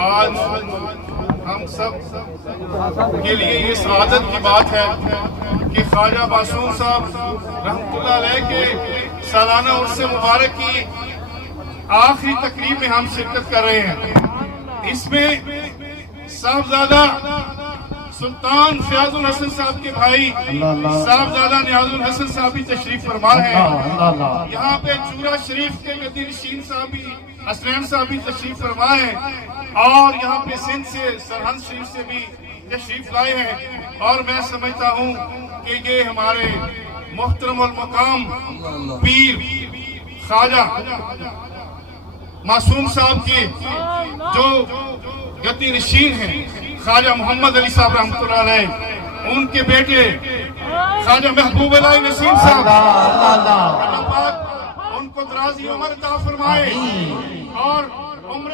آج ہم سب کے لیے یہ سعادت کی بات ہے کہ خواجہ معصوم صاحب رحمۃ اللہ علیہ کے سالانہ عرس مبارک کی آخری تقریب میں ہم شرکت کر رہے ہیں۔ اس میں صاحبزادہ سلطان فیاض الحسن صاحب کے بھائی صاحبزادہ نیاز الحسن صاحب بھی تشریف فرما ہیں۔ یہاں پہ چورا شریف کے گدی نشین صاحب بھی، حسنین صاحب بھی تشریف فرما ہیں، اور یہاں پہ سندھ سے سرہند شریف سے بھی تشریف لائے ہیں۔ اور میں سمجھتا ہوں کہ یہ ہمارے محترم المقام پیر خواجہ معصوم صاحب کے جو گدی نشین ہیں خواجہ محمد علی صاحب رحمۃ اللہ علیہ، ان کے بیٹے خواجہ محبوب اللہ نسیم صاحب، اللہ پاک ان کو درازی عمر عطا فرمائے اور عمر